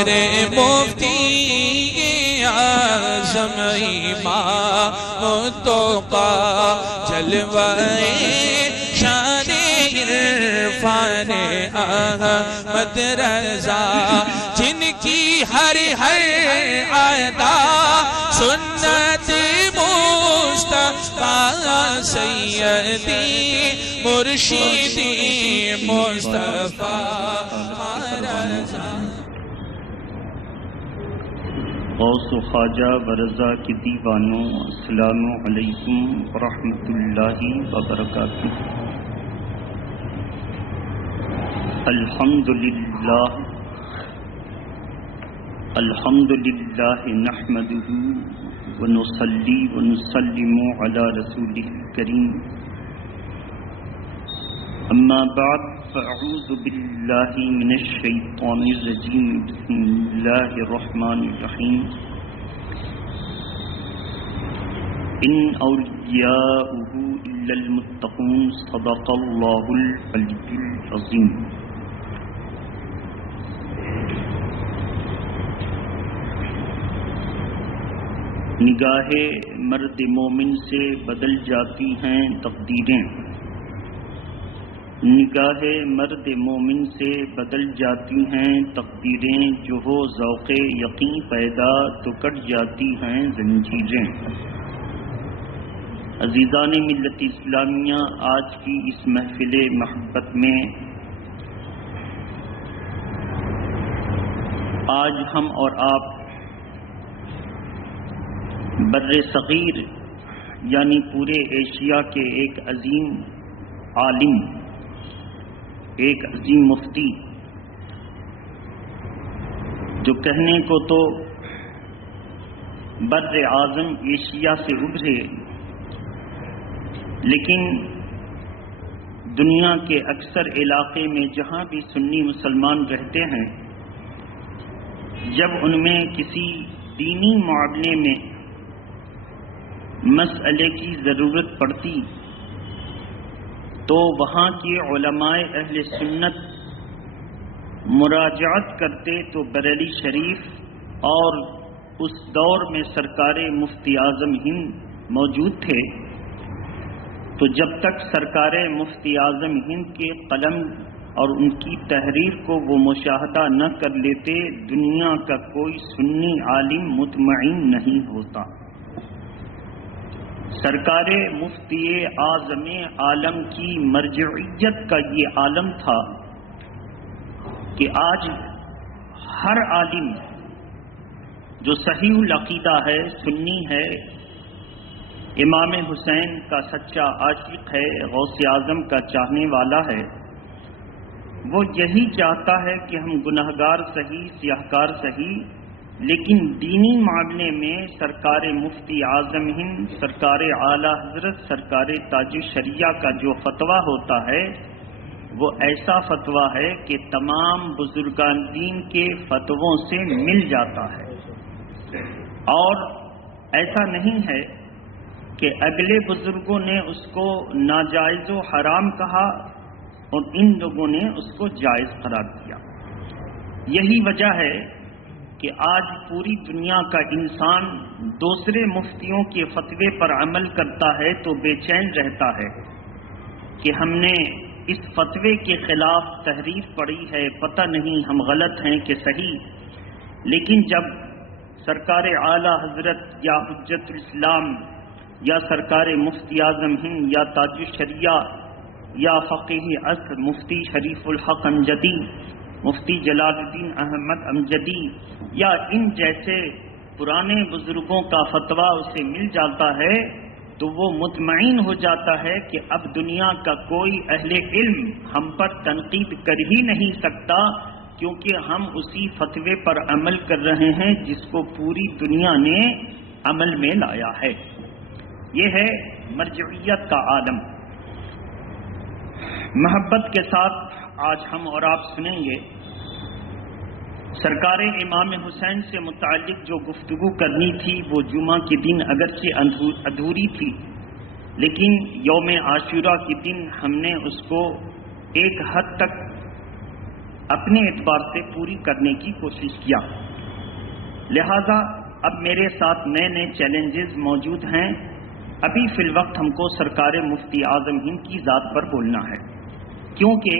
میرے مفتی اعظم امام توقا جلوائے شان عرفان احمد رضا جن کی ہر عادا سنت مصطفیٰ سیدی مرشدی مصطفیٰ رضا غوث و خواجہ ورضا کے دیوانوں السلام علیکم ورحمۃ اللہ وبرکاتہ۔ الحمد للہ نحمده ونصلی ونسلم علی رسوله الکریم، اما بعد فاعوذ باللہ من الشیطان الرجیم، بسم اللہ الرحمن الرحیم۔ ان اولیاؤہ الا المتقون، صدق اللہ العلی العظیم۔ نگاہ مرد مومن سے بدل جاتی ہیں تقدیریں، نگاہ مرد مومن سے بدل جاتی ہیں تقدیریں، جو ہو ذوق یقین پیدا تو کٹ جاتی ہیں زنجیریں۔ عزیزان ملت اسلامیہ، آج کی اس محفل محبت میں آج ہم اور آپ بر صغیر یعنی پورے ایشیا کے ایک عظیم عالم، ایک عظیم مفتی، جو کہنے کو تو بر اعظم ایشیا سے ابھرے، لیکن دنیا کے اکثر علاقے میں جہاں بھی سنی مسلمان رہتے ہیں، جب ان میں کسی دینی معاملے میں مسئلے کی ضرورت پڑتی تو وہاں کے علماء اہل سنت مراجعت کرتے تو بریلی شریف اور اس دور میں سرکار مفتی اعظم ہند موجود تھے، تو جب تک سرکار مفتی اعظم ہند کے قلم اور ان کی تحریر کو وہ مشاہدہ نہ کر لیتے، دنیا کا کوئی سنی عالم مطمئن نہیں ہوتا۔ سرکار مفتی اعظم عالم کی مرجعیت کا یہ عالم تھا کہ آج ہر عالم جو صحیح العقیدہ ہے، سنی ہے، امام حسین کا سچا عاشق ہے، غوث اعظم کا چاہنے والا ہے، وہ یہی چاہتا ہے کہ ہم گنہگار صحیح، سیاہکار صحیح، لیکن دینی معاملے میں سرکار مفتی اعظم ہند، سرکار اعلی حضرت، سرکار تاج شریعہ کا جو فتویٰ ہوتا ہے وہ ایسا فتویٰ ہے کہ تمام بزرگان دین کے فتووں سے مل جاتا ہے، اور ایسا نہیں ہے کہ اگلے بزرگوں نے اس کو ناجائز و حرام کہا اور ان لوگوں نے اس کو جائز قرار دیا۔ یہی وجہ ہے کہ آج پوری دنیا کا انسان دوسرے مفتیوں کے فتوے پر عمل کرتا ہے تو بے چین رہتا ہے کہ ہم نے اس فتوے کے خلاف تحریر پڑھی ہے، پتہ نہیں ہم غلط ہیں کہ صحیح، لیکن جب سرکار اعلی حضرت یا حجت الاسلام یا سرکار مفتی اعظم ہند یا تاج الشریعہ یا فقیہ عصر مفتی شریف الحق امجدی، مفتی جلال الدین احمد امجدی یا ان جیسے پرانے بزرگوں کا فتویٰ اسے مل جاتا ہے تو وہ مطمئن ہو جاتا ہے کہ اب دنیا کا کوئی اہل علم ہم پر تنقید کر ہی نہیں سکتا، کیونکہ ہم اسی فتوے پر عمل کر رہے ہیں جس کو پوری دنیا نے عمل میں لایا ہے۔ یہ ہے مرجعیت کا عالم۔ محبت کے ساتھ آج ہم اور آپ سنیں گے سرکار امام حسین سے متعلق جو گفتگو کرنی تھی، وہ جمعہ کے دن اگرچہ ادھوری تھی، لیکن یوم عاشورہ کے دن ہم نے اس کو ایک حد تک اپنے اعتبار سے پوری کرنے کی کوشش کیا. لہذا اب میرے ساتھ نئے نئے چیلنجز موجود ہیں. ابھی فی الوقت ہم کو سرکار مفتی اعظم ہند کی ذات پر بولنا ہے، کیونکہ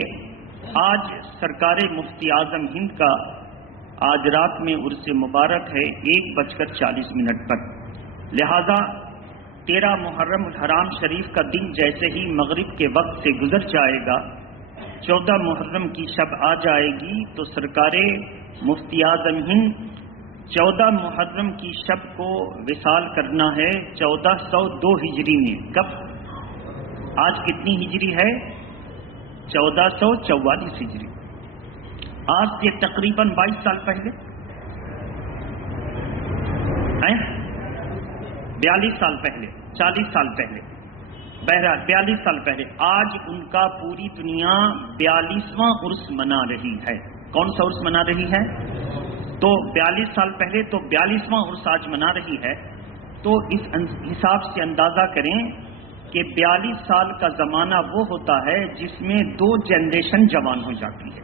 آج سرکار مفتی اعظم ہند کا آج رات میں عرس مبارک ہے 1:40 پر. لہذا 13 محرم الحرام شریف کا دن جیسے ہی مغرب کے وقت سے گزر جائے گا، 14 محرم کی شب آ جائے گی، تو سرکار مفتی اعظم ہند 14 محرم کی شب کو وصال کرنا ہے 1402 ہجری میں. کب؟ آج کتنی ہجری ہے؟ 1444 ہجری. آج سے تقریباً 22 سال پہلے، 42 سال پہلے، 40 سال پہلے، بہرحال 42 سال پہلے آج ان کا پوری دنیا 42واں عرس منا رہی ہے. کون سا عرس منا رہی ہے؟ تو 42 سال پہلے تو 42واں عرس آج منا رہی ہے. تو اس حساب سے اندازہ کریں کہ 42 سال کا زمانہ وہ ہوتا ہے جس میں 2 جنریشن جوان ہو جاتی ہے.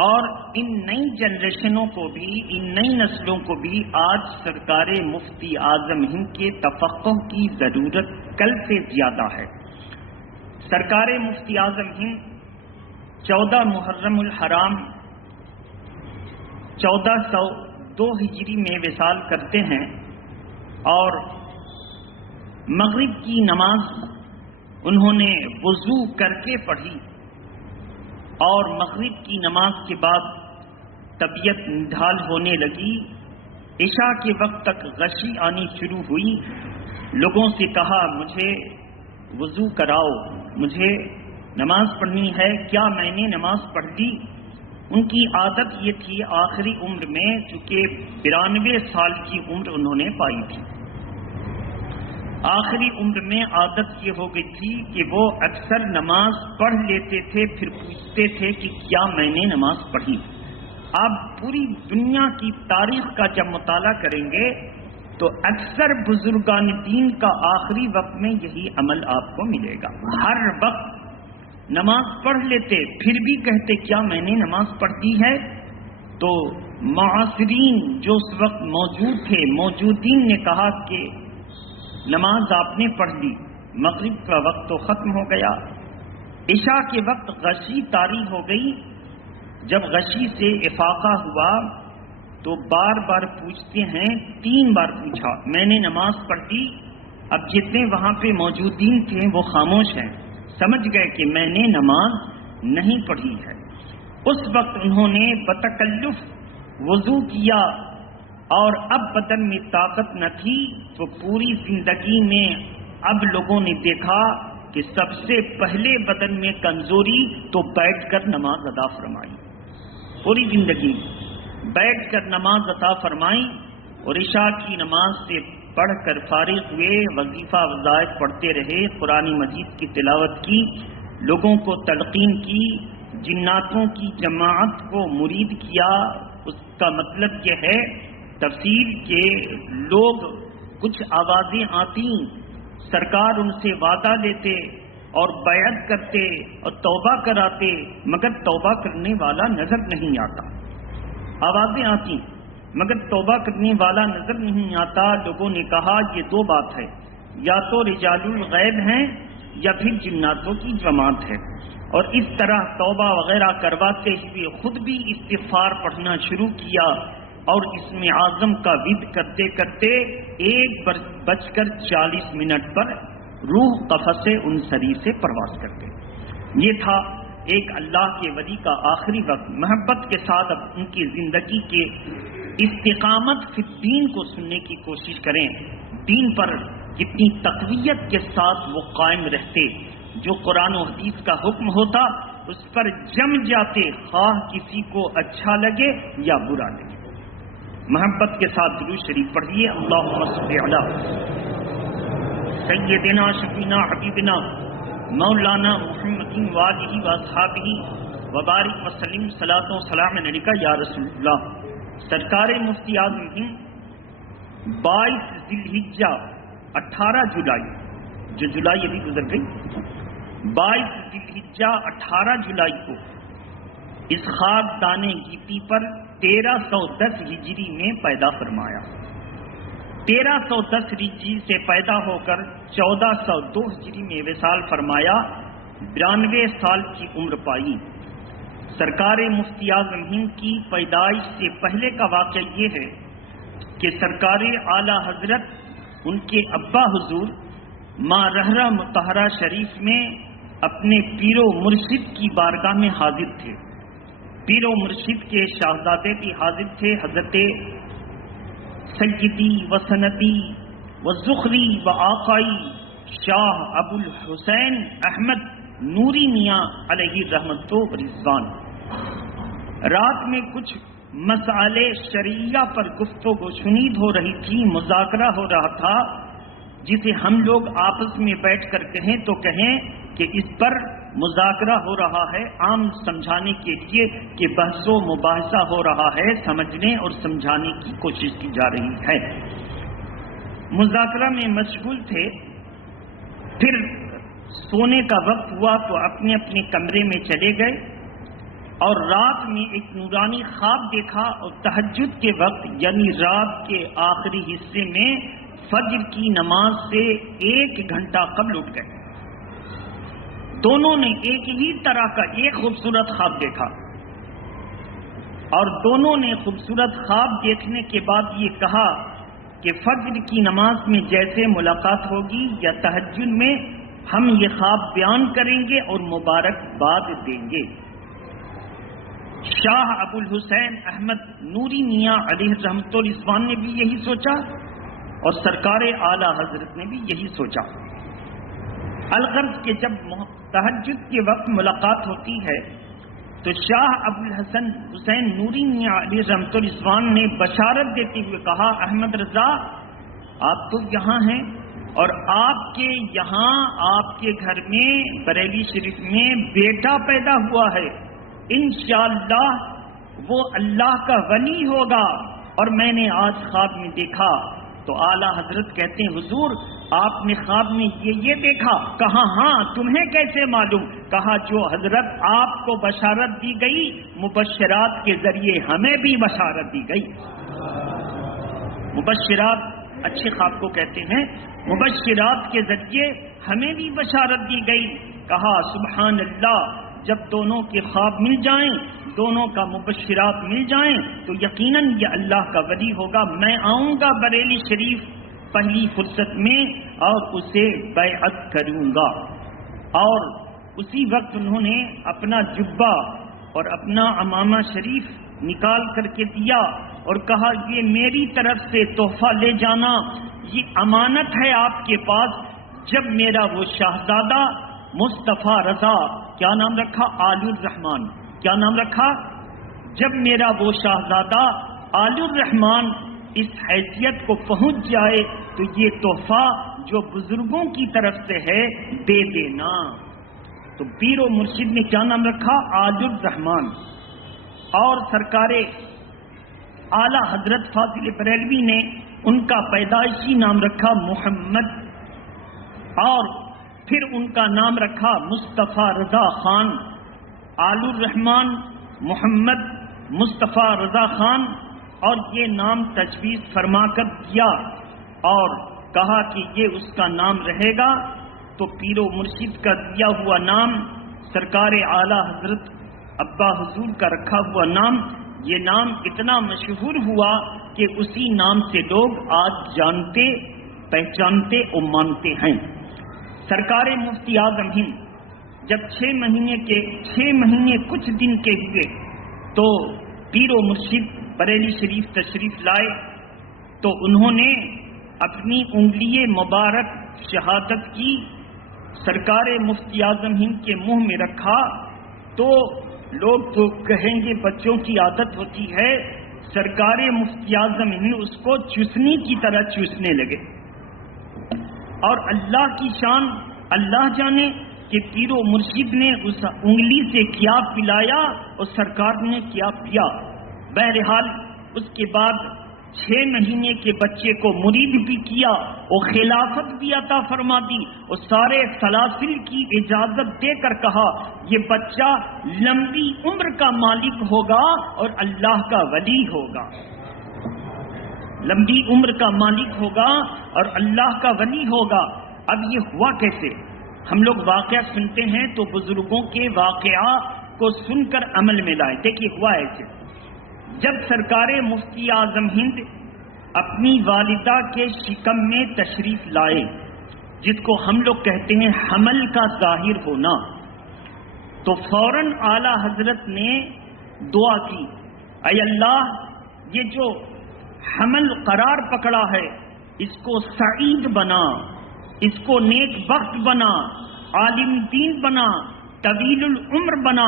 اور ان نئی جنریشنوں کو بھی، ان نئی نسلوں کو بھی آج سرکار مفتی اعظم ہند کے تفقہ کی ضرورت کل سے زیادہ ہے. سرکار مفتی اعظم ہند 14 محرم الحرام 1402 ہجری میں وصال کرتے ہیں، اور مغرب کی نماز انہوں نے وضو کر کے پڑھی، اور مغرب کی نماز کے بعد طبیعت نڈھال ہونے لگی. عشاء کے وقت تک غشی آنی شروع ہوئی. لوگوں سے کہا مجھے وضو کراؤ، مجھے نماز پڑھنی ہے. کیا میں نے نماز پڑھ لی؟ ان کی عادت یہ تھی آخری عمر میں، چونکہ 92 سال کی عمر انہوں نے پائی تھی، آخری عمر میں عادت یہ ہو گئی تھی کہ وہ اکثر نماز پڑھ لیتے تھے، پھر پوچھتے تھے کہ کیا میں نے نماز پڑھی. آپ پوری دنیا کی تاریخ کا جب مطالعہ کریں گے تو اکثر بزرگان دین کا آخری وقت میں یہی عمل آپ کو ملے گا. ہر وقت نماز پڑھ لیتے، پھر بھی کہتے کیا میں نے نماز پڑھ دی ہے. تو معاصرین جو اس وقت موجود تھے، موجودین نے کہا کہ نماز آپ نے پڑھ لی، مغرب کا وقت تو ختم ہو گیا. عشاء کے وقت غشی طاری ہو گئی. جب غشی سے افاقہ ہوا تو بار بار پوچھتے ہیں، 3 بار پوچھا، میں نے نماز پڑھ دی. اب جتنے وہاں پہ موجودین تھے وہ خاموش ہیں، سمجھ گئے کہ میں نے نماز نہیں پڑھی ہے. اس وقت انہوں نے بتکلف وضو کیا، اور اب بدن میں طاقت نہ تھی. تو پوری زندگی میں اب لوگوں نے دیکھا کہ سب سے پہلے بدن میں کمزوری تو بیٹھ کر نماز ادا فرمائی. پوری زندگی بیٹھ کر نماز عطا فرمائی، اور عشاء کی نماز سے پڑھ کر فارغ ہوئے، وظیفہ وظائف پڑھتے رہے، قرآن مجید کی تلاوت کی، لوگوں کو تلقین کی، جناتوں کی جماعت کو مرید کیا. اس کا مطلب یہ ہے تفسیر کے لوگ کچھ آوازیں آتی، سرکار ان سے وعدہ لیتے اور بیعت کرتے اور توبہ کراتے، مگر توبہ کرنے والا نظر نہیں آتا. آوازیں آتی مگر توبہ کرنے والا نظر نہیں آتا. لوگوں نے کہا یہ 2 بات ہے، یا تو رجال الغیب ہیں یا پھر جناتوں کی جماعت ہے. اور اس طرح توبہ وغیرہ کرواتے ہوئے خود بھی استغفار پڑھنا شروع کیا، اور اسم اعظم کا ود کرتے کرتے 1:40 پر روح قفس انصری سے پرواز کرتے. یہ تھا ایک اللہ کے ولی کا آخری وقت. محبت کے ساتھ اب ان کی زندگی کے استقامت فی الدین کو سننے کی کوشش کریں. دین پر کتنی تقویت کے ساتھ وہ قائم رہتے، جو قرآن و حدیث کا حکم ہوتا اس پر جم جاتے، خواہ کسی کو اچھا لگے یا برا لگے. محبت کے ساتھ درود شریف پڑھیے. اللہم صل علی سیدنا شفینا حبیبنا مولانا محمد وآلہ واصحابہ وبارک وسلم. صلاۃ و سلام علیکہ یا رسول اللہ. سرکار مفتی اعظم ہند 22 ذی الحجہ 18 جولائی، جو جولائی ابھی گزر گئی، 22 ذی الحجہ 18 جولائی کو اس خاک دانے گیتی پر 1310 ہجری میں پیدا فرمایا. 1310 ہجری سے پیدا ہو کر 1402 ہجری میں وصال فرمایا. 92 سال کی عمر پائی. سرکار مفتی اعظم ہند کی پیدائش سے پہلے کا واقعہ یہ ہے کہ سرکار اعلی حضرت ان کے ابا حضور ماں رہرہ مطہرہ شریف میں اپنے پیر و مرشد کی بارگاہ میں حاضر تھے. پیر و مرشد کے شہزادے بھی حاضر تھے، حضرت سیدی و سندی و ذخری و آقائی شاہ ابو الحسین احمد نوری میاں علیہ رحمت و رضوان. رات میں کچھ مسائل شرعیہ پر گفتگو شنید ہو رہی تھی، مذاکرہ ہو رہا تھا، جسے ہم لوگ آپس میں بیٹھ کر کہیں تو کہیں کہ اس پر مذاکرہ ہو رہا ہے، عام سمجھانے کے لیے کہ بحث و مباحثہ ہو رہا ہے، سمجھنے اور سمجھانے کی کوشش کی جا رہی ہے. مذاکرہ میں مشغول تھے. پھر سونے کا وقت ہوا تو اپنے اپنے کمرے میں چلے گئے اور رات میں ایک نورانی خواب دیکھا اور تہجد کے وقت یعنی رات کے آخری حصے میں فجر کی نماز سے 1 گھنٹہ قبل اٹھ گئے. دونوں نے ایک ہی طرح کا ایک خوبصورت خواب دیکھا اور دونوں نے خوبصورت خواب دیکھنے کے بعد یہ کہا کہ فجر کی نماز میں جیسے ملاقات ہوگی یا تہجد میں ہم یہ خواب بیان کریں گے اور مبارکباد دیں گے. شاہ ابو الحسین احمد نوری میاں علیہ رحمت و رضوان نے بھی یہی سوچا اور سرکار اعلی حضرت نے بھی یہی سوچا. الغرض کہ جب تہجد کے وقت ملاقات ہوتی ہے تو شاہ ابو الحسن حسین نوری میاں علیہ رحمت و رضوان نے بشارت دیتے ہوئے کہا، احمد رضا آپ تو یہاں ہیں اور آپ کے یہاں آپ کے گھر میں بریلی شریف میں بیٹا پیدا ہوا ہے، انشاءاللہ وہ اللہ کا ولی ہوگا. اور میں نے آج خواب میں دیکھا. تو اعلیٰ حضرت کہتے ہیں حضور آپ نے خواب میں یہ دیکھا؟ کہا ہاں. تمہیں کیسے معلوم؟ کہا جو حضرت آپ کو بشارت دی گئی مبشرات کے ذریعے ہمیں بھی بشارت دی گئی. مبشرات اچھے خواب کو کہتے ہیں. مبشرات کے ذریعے ہمیں بھی بشارت دی گئی. کہا سبحان اللہ، جب دونوں کے خواب مل جائیں، دونوں کا مبشرات مل جائیں تو یقیناً یہ اللہ کا ولی ہوگا. میں آؤں گا بریلی شریف پہلی فرصت میں اور اسے بیعت کروں گا. اور اسی وقت انہوں نے اپنا جبہ اور اپنا عمامہ شریف نکال کر کے دیا اور کہا یہ میری طرف سے تحفہ لے جانا، یہ امانت ہے آپ کے پاس. جب میرا وہ شہزادہ مصطفیٰ رضا، کیا نام رکھا؟ آل الرحمان. کیا نام رکھا؟ جب میرا وہ شہزادہ آل الرحمان اس حیثیت کو پہنچ جائے تو یہ تحفہ جو بزرگوں کی طرف سے ہے دے دینا. تو پیر و مرشد نے کیا نام رکھا؟ آل الرحمان. اور سرکار اعلی حضرت فاضل بریلوی نے ان کا پیدائشی نام رکھا محمد اور پھر ان کا نام رکھا مصطفیٰ رضا خان. آل الرحمان، محمد، مصطفیٰ رضا خان، اور یہ نام تجویز فرما کر دیا اور کہا کہ یہ اس کا نام رہے گا. تو پیر و مرشد کا دیا ہوا نام سرکار اعلی حضرت ابا حضور کا رکھا ہوا نام، یہ نام اتنا مشہور ہوا کہ اسی نام سے لوگ آج جانتے، پہچانتے اور مانتے ہیں. سرکار مفتی اعظم ہند جب 6 مہینے کچھ دن کے ہوئے تو پیر و مرشد بریلی شریف تشریف لائے تو انہوں نے اپنی انگلی مبارک شہادت کی سرکار مفتی اعظم ہند کے منہ میں رکھا. تو لوگ تو کہیں گے بچوں کی عادت ہوتی ہے، سرکار مفتی اعظم ہند اس کو چوسنی کی طرح چوسنے لگے. اور اللہ کی شان اللہ جانے کہ پیر و مرشد نے اس انگلی سے کیا پلایا اور سرکار نے کیا پیا. بہرحال اس کے بعد 6 مہینے کے بچے کو مرید بھی کیا اور خلافت بھی عطا فرما دی اور سارے سلاسل کی اجازت دے کر کہا یہ بچہ لمبی عمر کا مالک ہوگا اور اللہ کا ولی ہوگا، لمبی عمر کا مالک ہوگا اور اللہ کا ولی ہوگا۔ اب یہ ہوا کیسے؟ ہم لوگ واقعہ سنتے ہیں تو بزرگوں کے واقعہ کو سن کر عمل میں لائے۔ دیکھیے ہوا ایسے، جب سرکار مفتی اعظم ہند اپنی والدہ کے شکم میں تشریف لائے، جس کو ہم لوگ کہتے ہیں حمل کا ظاہر ہونا، تو فوراً اعلی حضرت نے دعا کی، اے اللہ یہ جو حمل قرار پکڑا ہے اس کو سعید بنا، اس کو نیک بخت بنا، عالم دین بنا، طویل العمر بنا،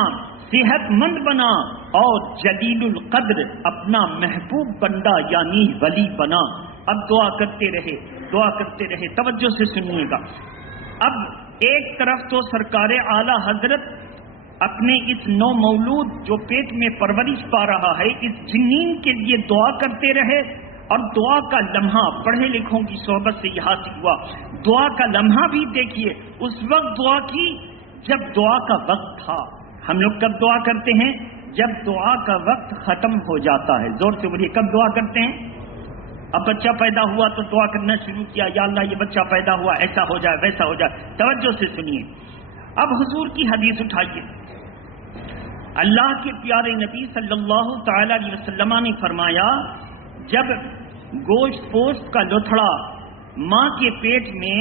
صحت مند بنا اور جلیل القدر اپنا محبوب بندہ یعنی ولی بنا۔ اب دعا کرتے رہے، دعا کرتے رہے، توجہ سے سنیے گا۔ اب ایک طرف تو سرکار اعلی حضرت اپنے اس نو مولود جو پیٹ میں پرورش پا رہا ہے اس جنین کے لیے دعا کرتے رہے، اور دعا کا لمحہ پڑھے لکھوں کی صحبت سے یہ حاصل ہوا، دعا کا لمحہ بھی دیکھیے اس وقت دعا کی جب دعا کا وقت تھا۔ ہم لوگ کب دعا کرتے ہیں؟ جب دعا کا وقت ختم ہو جاتا ہے۔ زور سے بولیے، کب دعا کرتے ہیں؟ اب بچہ پیدا ہوا تو دعا کرنا شروع کیا، یا اللہ یہ بچہ پیدا ہوا ایسا ہو جائے ویسا ہو جائے۔ توجہ سے سنیے، اب حضور کی حدیث اٹھائیے۔ اللہ کے پیارے نبی صلی اللہ تعالی علیہ وسلم نے فرمایا، جب گوشت پوشت کا لوتھڑا ماں کے پیٹ میں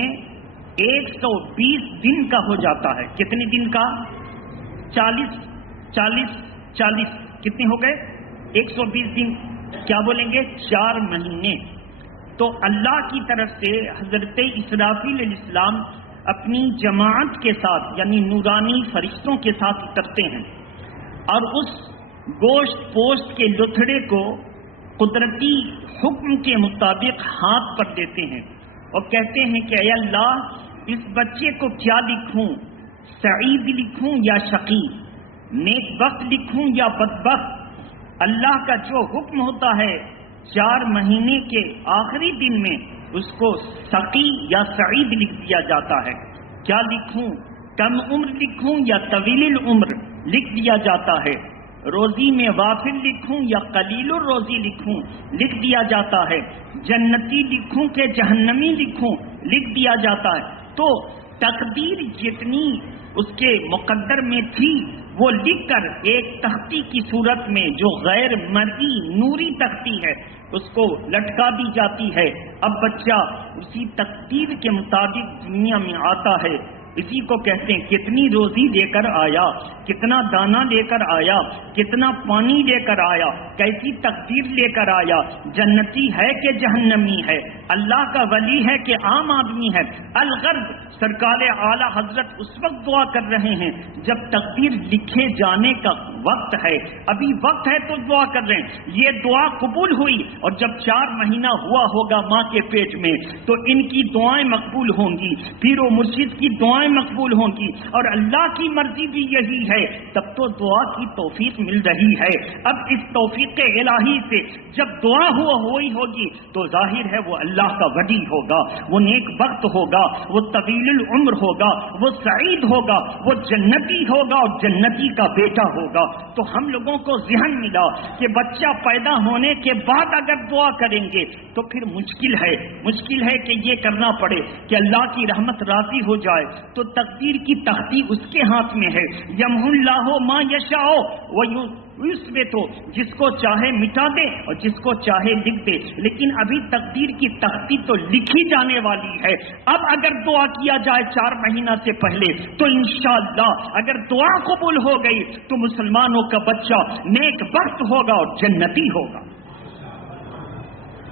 120 دن کا ہو جاتا ہے، کتنے دن کا؟ 40 کتنے ہو گئے؟ 120 دن، کیا بولیں گے؟ 4 مہینے۔ تو اللہ کی طرف سے حضرت اسرافیل علیہ السلام اپنی جماعت کے ساتھ یعنی نورانی فرشتوں کے ساتھ اترتے ہیں اور اس گوشت پوشت کے لوتھڑے کو قدرتی حکم کے مطابق ہاتھ پر دیتے ہیں اور کہتے ہیں کہ اے اللہ اس بچے کو کیا لکھوں، سعید لکھوں یا شقی، نیک بخت لکھوں یا بدبخت؟ اللہ کا جو حکم ہوتا ہے 4 مہینے کے آخری دن میں اس کو شقی یا سعید لکھ دیا جاتا ہے۔ کیا لکھوں؟ کم عمر لکھوں یا طویل العمر لکھ دیا جاتا ہے۔ روزی میں وافر لکھوں یا قلیل الروزی لکھوں لکھ دیا جاتا ہے۔ جنتی لکھوں کہ جہنمی لکھوں لکھ دیا جاتا ہے۔ تو تقدیر جتنی اس کے مقدر میں تھی وہ لکھ کر ایک تختی کی صورت میں جو غیر مرئی نوری تختی ہے اس کو لٹکا دی جاتی ہے۔ اب بچہ اسی تقدیر کے مطابق دنیا میں آتا ہے۔ اسی کو کہتے ہیں کتنی روزی لے کر آیا، کتنا دانہ لے کر آیا، کتنا پانی لے کر آیا، کیسی تقدیر لے کر آیا، جنتی ہے کہ جہنمی ہے، اللہ کا ولی ہے کہ عام آدمی ہے۔ الغرض سرکار اعلی حضرت اس وقت دعا کر رہے ہیں جب تقدیر لکھے جانے کا وقت ہے، ابھی وقت ہے تو دعا کر رہے ہیں۔ یہ دعا قبول ہوئی اور جب 4 مہینہ ہوا ہوگا ماں کے پیٹ میں تو ان کی دعائیں مقبول ہوں گی، پیر و مرشد کی دعائیں مقبول ہوں گی اور اللہ کی مرضی بھی یہی ہے، تب تو دعا کی توفیق مل رہی ہے۔ اب اس توفیق الہی سے جب دعا ہوئی ہوگی تو ظاہر ہے وہ اللہ کا ولی ہوگا، وہ نیک بخت ہوگا، وہ طویل العمر ہوگا، وہ سعید ہوگا، وہ جنتی ہوگا اور جنتی کا بیٹا ہوگا۔ تو ہم لوگوں کو ذہن ملا کہ بچہ پیدا ہونے کے بعد اگر دعا کریں گے تو پھر مشکل ہے کہ یہ کرنا پڑے کہ اللہ کی رحمت راضی ہو جائے، تو تقدیر کی تختی اس کے ہاتھ میں ہے۔ یمحو اللہ ما یشاء ویثبت، جس کو چاہے مٹا دے اور جس کو چاہے لکھ دے، لیکن ابھی تقدیر کی تختی تو لکھی جانے والی ہے۔ اب اگر دعا کیا جائے 4 مہینہ سے پہلے تو انشاءاللہ اگر دعا قبول ہو گئی تو مسلمانوں کا بچہ نیک بخت ہوگا اور جنتی ہوگا۔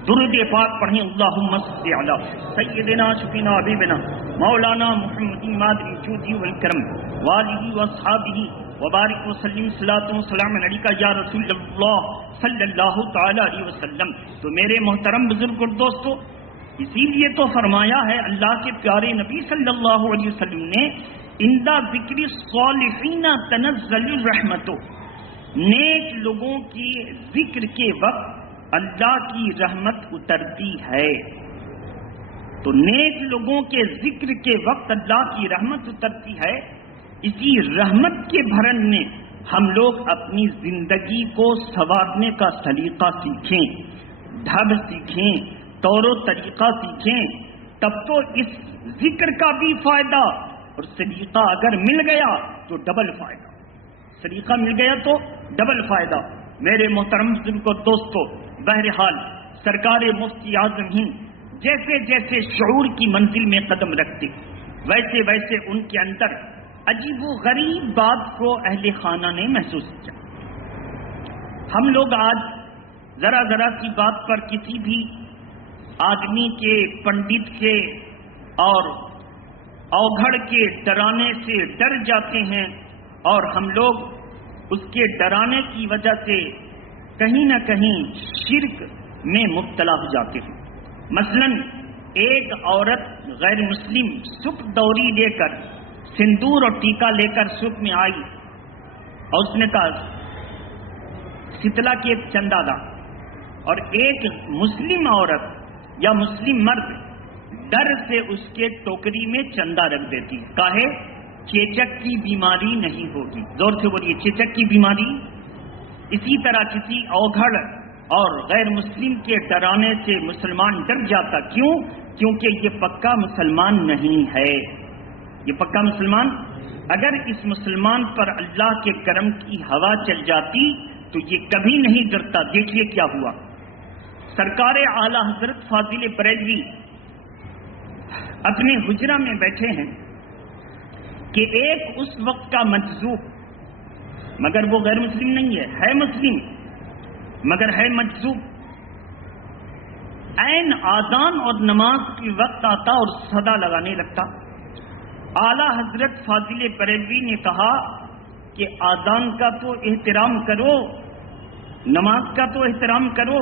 درود پاک پڑھیں، اللہم صل علی سیدنا شفینا حبیبنا مولانا محمد مادری جودی والکرم والہ واصحابہ وبارک وسلم صلاۃ و سلام علیکہ یا رسول اللہ صلی اللہ تعالی علیہ وسلم۔ تو میرے محترم بزرگ اور دوستو، اسی لیے تو فرمایا ہے اللہ کے پیارے نبی صلی اللہ علیہ وسلم نے عند ذکر الصالحین تنزل الرحمت، نیک لوگوں کی ذکر کے وقت اللہ کی رحمت اترتی ہے، تو نیک لوگوں کے ذکر کے وقت اللہ کی رحمت اترتی ہے۔ اسی رحمت کے بھرن میں ہم لوگ اپنی زندگی کو سنوارنے کا سلیقہ سیکھیں، ڈھب سیکھیں، طور و طریقہ سیکھیں، تب تو اس ذکر کا بھی فائدہ، اور سلیقہ اگر مل گیا تو ڈبل فائدہ، سلیقہ مل گیا تو ڈبل فائدہ۔ میرے محترم بزرگوں دوستو، بہرحال سرکار مفتی اعظم ہند جیسے جیسے شعور کی منزل میں قدم رکھتے، ویسے ویسے ان کے اندر عجیب و غریب بات کو اہل خانہ نے محسوس کیا۔ ہم لوگ آج ذرا ذرا سی بات پر کسی بھی آدمی کے، پنڈت کے اور اوگھڑ کے ڈرانے سے ڈر جاتے ہیں، اور ہم لوگ اس کے ڈرانے کی وجہ سے کہیں نہ کہیں شرک میں مبتلا ہو جاتے ہیں۔ مثلا ایک عورت غیر مسلم سکھ دوری لے کر، سندور اور ٹیکا لے کر سکھ میں آئی، اور اس نے کہا ستلا کی ایک چندہ دا، اور ایک مسلم عورت یا مسلم مرد ڈر سے اس کے ٹوکری میں چندہ رکھ دیتی ہے، کہے چیچک کی بیماری نہیں ہوگی، زور سے بولیے چیچک کی بیماری۔ اسی طرح کسی اوگھڑ اور غیر مسلم کے ڈرانے سے مسلمان ڈر جاتا، کیوں؟ کیونکہ یہ پکا مسلمان نہیں ہے، یہ پکا مسلمان۔ اگر اس مسلمان پر اللہ کے کرم کی ہوا چل جاتی تو یہ کبھی نہیں ڈرتا۔ دیکھیے کیا ہوا، سرکار اعلی حضرت فاضل بریلوی اپنے حجرہ میں بیٹھے ہیں کہ ایک اس وقت کا مجذوب، مگر وہ غیر مسلم نہیں ہے مسلم مگر ہے مجذوب، عین آذان اور نماز کی وقت آتا اور صدا لگانے لگتا۔ اعلی حضرت فاضل بریلوی نے کہا کہ آذان کا تو احترام کرو، نماز کا تو احترام کرو۔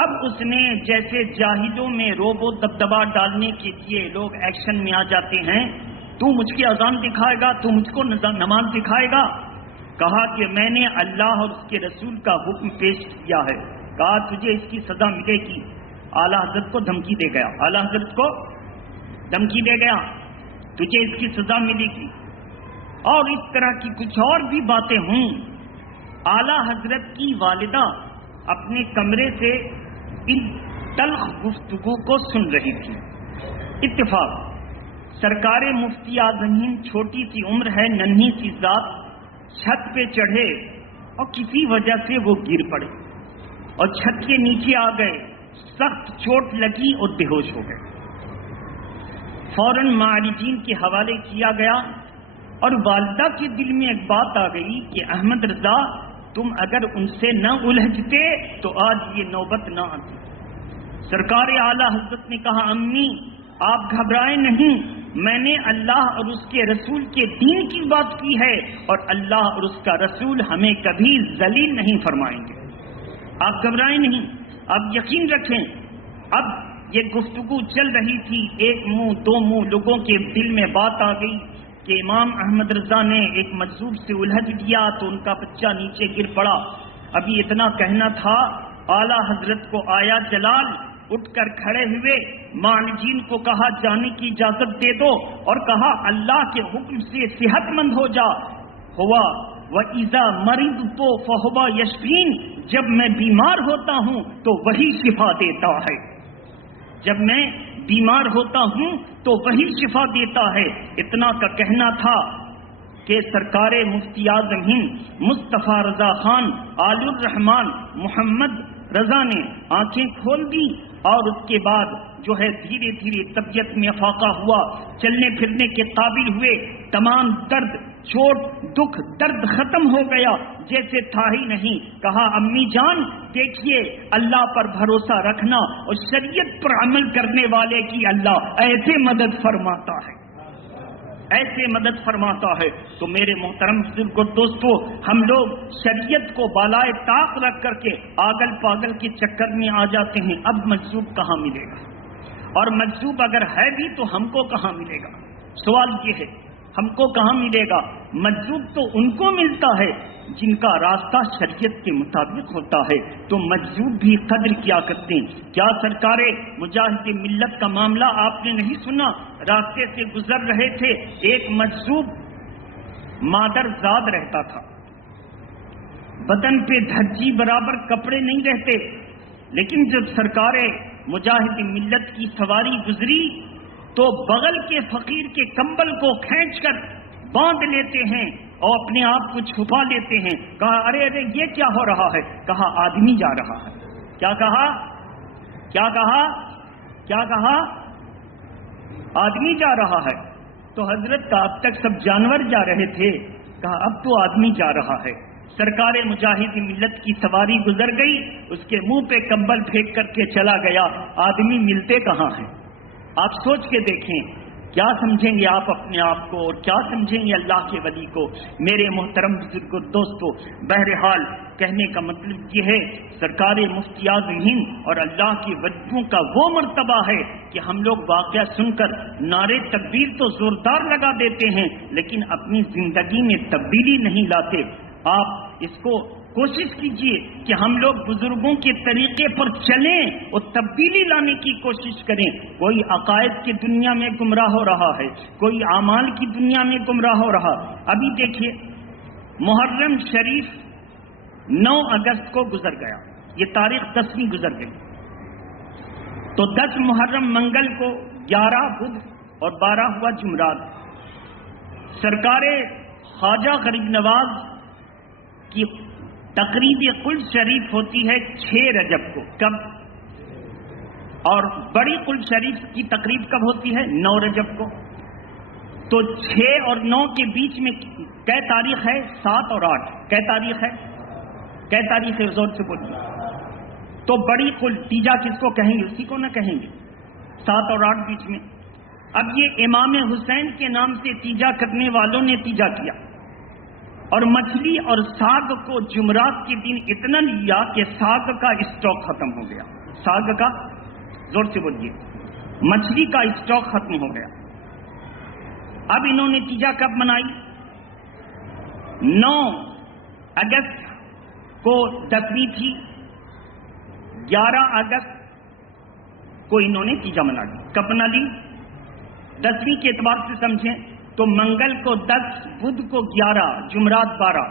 اب اس نے جیسے جاہلوں میں روب و دبدبا ڈالنے کے لیے لوگ ایکشن میں آ جاتے ہیں، تو مجھ کی اذان دکھائے گا، تو مجھ کو نماز دکھائے گا، کہا کہ میں نے اللہ اور اس کے رسول کا حکم پیش کیا ہے، کہا تجھے اس کی سزا ملے گی۔ اعلیٰ حضرت کو دھمکی دے گیا، اعلیٰ حضرت کو دھمکی دے گیا، تجھے اس کی سزا ملے گی، اور اس طرح کی کچھ اور بھی باتیں ہوں۔ اعلیٰ حضرت کی والدہ اپنے کمرے سے ان تلخ گفتگو کو سن رہی تھی۔ اتفاق سرکار مفتی اعظم ہند، چھوٹی سی عمر ہے، ننھی سی ذات، چھت پہ چڑھے اور کسی وجہ سے وہ گر پڑے اور چھت کے نیچے آ گئے، سخت چوٹ لگی اور بے ہوش ہو گئے۔ فوراً معالجین کے حوالے کیا گیا، اور والدہ کے دل میں ایک بات آ گئی کہ احمد رضا تم اگر ان سے نہ الجھتے تو آج یہ نوبت نہ آتی۔ سرکار اعلیٰ حضرت نے کہا امی آپ گھبرائیں نہیں، میں نے اللہ اور اس کے رسول کے دین کی بات کی ہے، اور اللہ اور اس کا رسول ہمیں کبھی ذلیل نہیں فرمائیں گے، آپ گھبرائیں نہیں، آپ یقین رکھیں۔ اب یہ گفتگو چل رہی تھی، ایک منہ دو منہ لوگوں کے دل میں بات آ گئی کہ امام احمد رضا نے ایک مجذوب سے الجھ دیا تو ان کا بچہ نیچے گر پڑا۔ ابھی اتنا کہنا تھا، اعلیٰ حضرت کو آیا جلال، اٹھ کر کھڑے ہوئے، معالجین کو کہا جانے کی اجازت دے دو، اور کہا اللہ کے حکم سے صحت مند ہو جا۔ ہوا وَإِذَا مَرِضْتُ فَهُوَ يَشْفِينِ، جب میں بیمار ہوتا ہوں تو وہی شفا دیتا ہے، جب میں بیمار ہوتا ہوں تو وہی شفا دیتا ہے۔ اتنا کا کہنا تھا کہ سرکار مفتی اعظم ہند مصطفیٰ رضا خان آل الرحمان محمد رضا نے آنکھیں کھول دی، اور اس کے بعد جو ہے دھیرے دھیرے طبیعت میں افاقہ ہوا، چلنے پھرنے کے قابل ہوئے، تمام درد چوٹ دکھ درد ختم ہو گیا جیسے تھا ہی نہیں۔ کہا امی جان دیکھیے اللہ پر بھروسہ رکھنا اور شریعت پر عمل کرنے والے کی اللہ ایسے مدد فرماتا ہے، ایسے مدد فرماتا ہے۔ تو میرے محترم بزرگ اور دوستو، ہم لوگ شریعت کو بالائے طاق رکھ کر کے آگل پاگل کے چکر میں آ جاتے ہیں۔ اب مجذوب کہاں ملے گا، اور مجذوب اگر ہے بھی تو ہم کو کہاں ملے گا؟ سوال یہ ہے ہم کو کہاں ملے گا؟ مجذوب تو ان کو ملتا ہے جن کا راستہ شریعت کے مطابق ہوتا ہے، تو مجذوب بھی قدر کیا کرتے ہیں۔ کیا سرکار مجاہد ملت کا معاملہ آپ نے نہیں سنا؟ راستے سے گزر رہے تھے، ایک مجذوب مادر زاد رہتا تھا، بدن پہ دھجی برابر کپڑے نہیں رہتے، لیکن جب سرکار مجاہد ملت کی سواری گزری تو بغل کے فقیر کے کمبل کو کھینچ کر باندھ لیتے ہیں اور اپنے آپ کو چھپا لیتے ہیں۔ کہا ارے ارے یہ کیا ہو رہا ہے؟ کہا آدمی جا رہا ہے۔ کیا کہا؟ کیا کہا؟ کیا کہا؟ آدمی جا رہا ہے۔ تو حضرت کا اب تک سب جانور جا رہے تھے، کہا اب تو آدمی جا رہا ہے۔ سرکار مجاہد ملت کی سواری گزر گئی، اس کے منہ پہ کمبل پھینک کر کے چلا گیا۔ آدمی ملتے کہاں ہیں؟ آپ سوچ کے دیکھیں، کیا سمجھیں گے آپ اپنے آپ کو اور کیا سمجھیں گے اللہ کے ولی کو؟ میرے محترم بزرگوں دوستو، بہرحال کہنے کا مطلب یہ ہے، سرکار مفتی اعظم ہند اور اللہ کے ولیوں کا وہ مرتبہ ہے کہ ہم لوگ واقعہ سن کر نعرے تکبیر تو زوردار لگا دیتے ہیں، لیکن اپنی زندگی میں تبدیلی نہیں لاتے۔ آپ اس کو کوشش کیجئے کہ ہم لوگ بزرگوں کے طریقے پر چلیں اور تبدیلی لانے کی کوشش کریں۔ کوئی عقائد کی دنیا میں گمراہ ہو رہا ہے، کوئی اعمال کی دنیا میں گمراہ ہو رہا۔ ابھی دیکھیے، محرم شریف 9 اگست کو گزر گیا، یہ تاریخ 10ویں گزر گئی، تو 10 محرم منگل کو، 11 بدھ اور 12 ہوا جمعرات۔ سرکار خواجہ غریب نواز کی تقریب قل شریف ہوتی ہے 6 رجب کو۔ کب؟ اور بڑی قل شریف کی تقریب کب ہوتی ہے؟ 9 رجب کو۔ تو 6 اور 9 کے بیچ میں کیا تاریخ ہے؟ 7 اور 8۔ کیا تاریخ ہے؟ کیا تاریخ ہے؟ زور سے بولیے۔ تو بڑی قل تیجا کس کو کہیں گے؟ اسی کو نہ کہیں گے، 7 اور 8 بیچ میں۔ اب یہ امام حسین کے نام سے تیجا کرنے والوں نے تیجا کیا، اور مچھلی اور ساگ کو جمعرات کے دن اتنا لیا کہ ساگ کا اسٹاک ختم ہو گیا۔ ساگ کا، زور سے بولیے، مچھلی کا اسٹاک ختم ہو گیا۔ اب انہوں نے تیجا کب منائی؟ 9 اگست کو 10ویں تھی، 11 اگست کو انہوں نے تیجا منا لی۔ کب منا لی؟ 10ویں کے اعتبار سے سمجھیں تو منگل کو 10، بدھ کو 11، جمعرات 12۔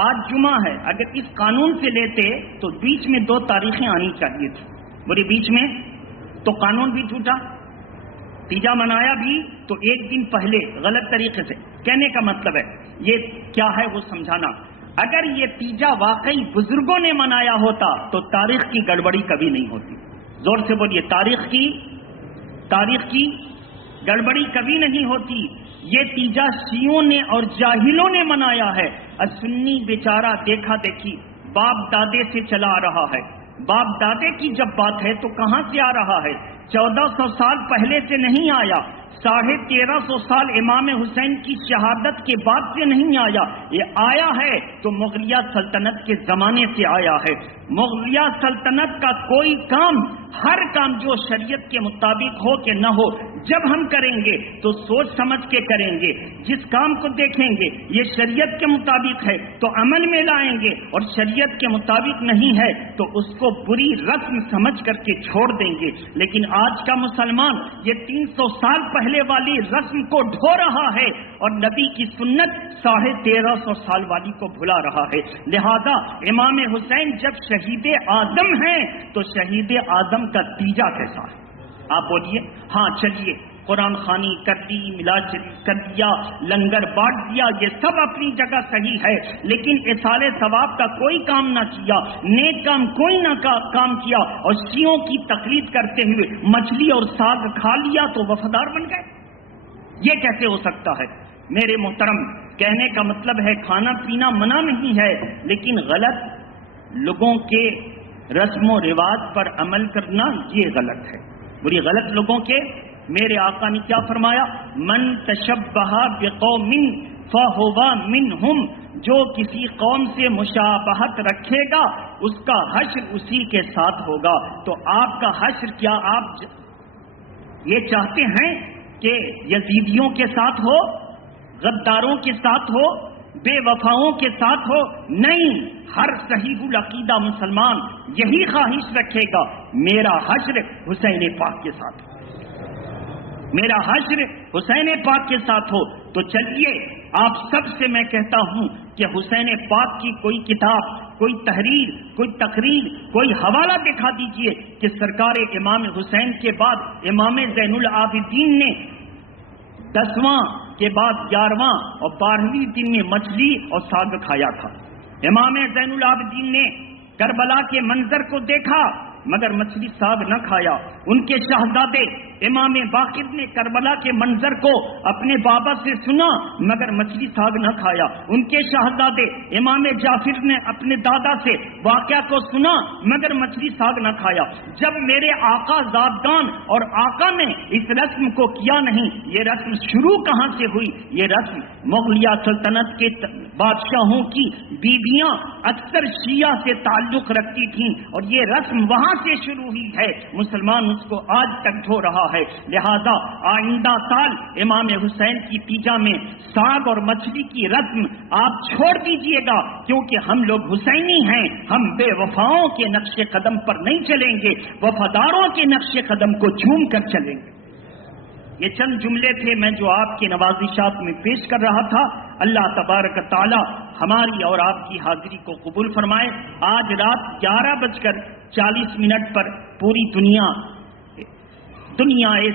آج جمعہ ہے، اگر اس قانون سے لیتے تو بیچ میں 2 تاریخیں آنی چاہیے تھی، بولے بیچ میں، تو قانون بھی ٹوٹا، تیجا منایا بھی تو ایک دن پہلے غلط طریقے سے۔ کہنے کا مطلب ہے یہ کیا ہے وہ سمجھانا۔ اگر یہ تیجا واقعی بزرگوں نے منایا ہوتا تو تاریخ کی گڑبڑی کبھی نہیں ہوتی۔ زور سے بولیے، تاریخ کی گڑبڑی کبھی نہیں ہوتی۔ یہ تیجا شیعوں نے اور جاہلوں نے منایا ہے، اور سنی بیچارہ دیکھا دیکھی باپ دادے سے چلا آ رہا ہے۔ باپ دادے کی جب بات ہے تو کہاں سے آ رہا ہے؟ 1400 سال پہلے سے نہیں آیا، 1350 سال امام حسین کی شہادت کے بعد سے نہیں آیا، یہ آیا ہے تو مغلیہ سلطنت کے زمانے سے آیا ہے۔ مغلیہ سلطنت کا کوئی کام، ہر کام جو شریعت کے مطابق ہو کہ نہ ہو، جب ہم کریں گے تو سوچ سمجھ کے کریں گے۔ جس کام کو دیکھیں گے یہ شریعت کے مطابق ہے تو عمل میں لائیں گے، اور شریعت کے مطابق نہیں ہے تو اس کو بری رسم سمجھ کر کے چھوڑ دیں گے۔ لیکن آج کا مسلمان یہ 300 سال پہلے والی رسم کو ڈھو رہا ہے اور نبی کی سنت 1350 سال والی کو بھلا رہا ہے۔ لہذا امام حسین جب شہید اعظم ہیں تو شہید اعظم کا تیجا کیسا ہے؟ آپ بولیے۔ ہاں چلیے، قرآن خوانی کر دی، میلاد شریف کر دیا، لنگر بانٹ دیا، یہ سب اپنی جگہ صحیح ہے، لیکن ایصال ثواب کا کوئی کام نہ کیا، نیک کام کوئی نہ کام کیا، اور شیعوں کی تقلید کرتے ہوئے مچھلی اور ساگ کھا لیا تو وفادار بن گئے۔ یہ کیسے ہو سکتا ہے؟ میرے محترم، کہنے کا مطلب ہے کھانا پینا منع نہیں ہے، لیکن غلط لوگوں کے رسم و رواج پر عمل کرنا یہ غلط ہے۔ بری غلط لوگوں کے، میرے آقا نے کیا فرمایا؟ من تشبہ بقوم فہو منہم، جو کسی قوم سے مشابہت رکھے گا اس کا حشر اسی کے ساتھ ہوگا۔ تو آپ کا حشر کیا آپ یہ چاہتے ہیں کہ یزیدیوں کے ساتھ ہو؟ غداروں کے ساتھ ہو، بے وفاؤں کے ساتھ ہو، نہیں، ہر صحیح العقیدہ مسلمان یہی خواہش رکھے گا میرا حشر حسین پاک کے ساتھ ہو، میرا حشر حسین پاک کے ساتھ ہو۔ تو چلیے آپ سب سے میں کہتا ہوں کہ حسین پاک کی کوئی کتاب، کوئی تحریر، کوئی تقریر، کوئی حوالہ دکھا دیجئے کہ سرکار امام حسین کے بعد امام زین العابدین نے 10واں کے بعد 11واں اور 12ویں دن میں مچھلی اور ساگ کھایا تھا۔ امام زین العابدین نے کربلا کے منظر کو دیکھا مگر مچھلی ساگ نہ کھایا۔ ان کے شہزادے امام باقر نے کربلا کے منظر کو اپنے بابا سے سنا مگر مچھلی ساگ نہ کھایا۔ ان کے شہزادے امام جعفر نے اپنے دادا سے واقعہ کو سنا مگر مچھلی ساگ نہ کھایا۔ جب میرے آقا زادگان اور آقا نے اس رسم کو کیا نہیں، یہ رسم شروع کہاں سے ہوئی؟ یہ رسم مغلیہ سلطنت کے بادشاہوں کی بیویاں اکثر شیعہ سے تعلق رکھتی تھیں اور یہ رسم وہاں سے شروع ہوئی ہے، مسلمان اس کو آج تک ڈھو رہا ہے۔ لہذا آئندہ سال امام حسین کی تیجا میں ساگ اور مچھلی کی رسم آپ چھوڑ دیجئے گا، کیونکہ ہم لوگ حسینی ہیں، ہم بے وفاؤں کے نقش قدم پر نہیں چلیں گے، وفاداروں کے نقش قدم کو جھوم کر چلیں گے۔ یہ چند جملے تھے میں جو آپ کی نوازشات میں پیش کر رہا تھا۔ اللہ تبارک تعالی ہماری اور آپ کی حاضری کو قبول فرمائے۔ آج رات 11:40 پر پوری دنیا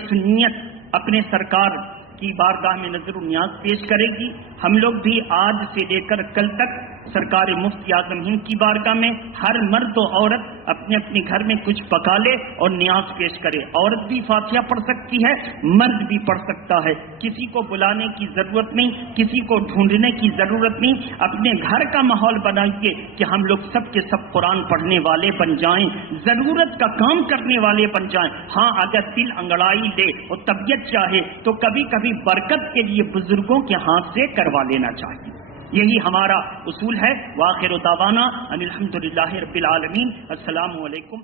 سنیت اپنے سرکار کی بارگاہ میں نظر و نیاز پیش کرے گی۔ ہم لوگ بھی آج سے لے کر کل تک سرکار مفتی اعظم ہند کی بارگاہ میں ہر مرد و عورت اپنے اپنے گھر میں کچھ پکا لے اور نیاز پیش کرے۔ عورت بھی فاتحہ پڑھ سکتی ہے، مرد بھی پڑھ سکتا ہے، کسی کو بلانے کی ضرورت نہیں، کسی کو ڈھونڈنے کی ضرورت نہیں۔ اپنے گھر کا ماحول بنائیے کہ ہم لوگ سب کے سب قرآن پڑھنے والے بن جائیں، ضرورت کا کام کرنے والے بن جائیں۔ ہاں اگر دل انگڑائی لے اور طبیعت چاہے تو کبھی کبھی برکت کے لیے بزرگوں کے ہاتھ سے کروا لینا چاہیے۔ یہی ہمارا اصول ہے۔ وآخر دعوانا ان الحمدللہ رب العالمین۔ السلام علیکم۔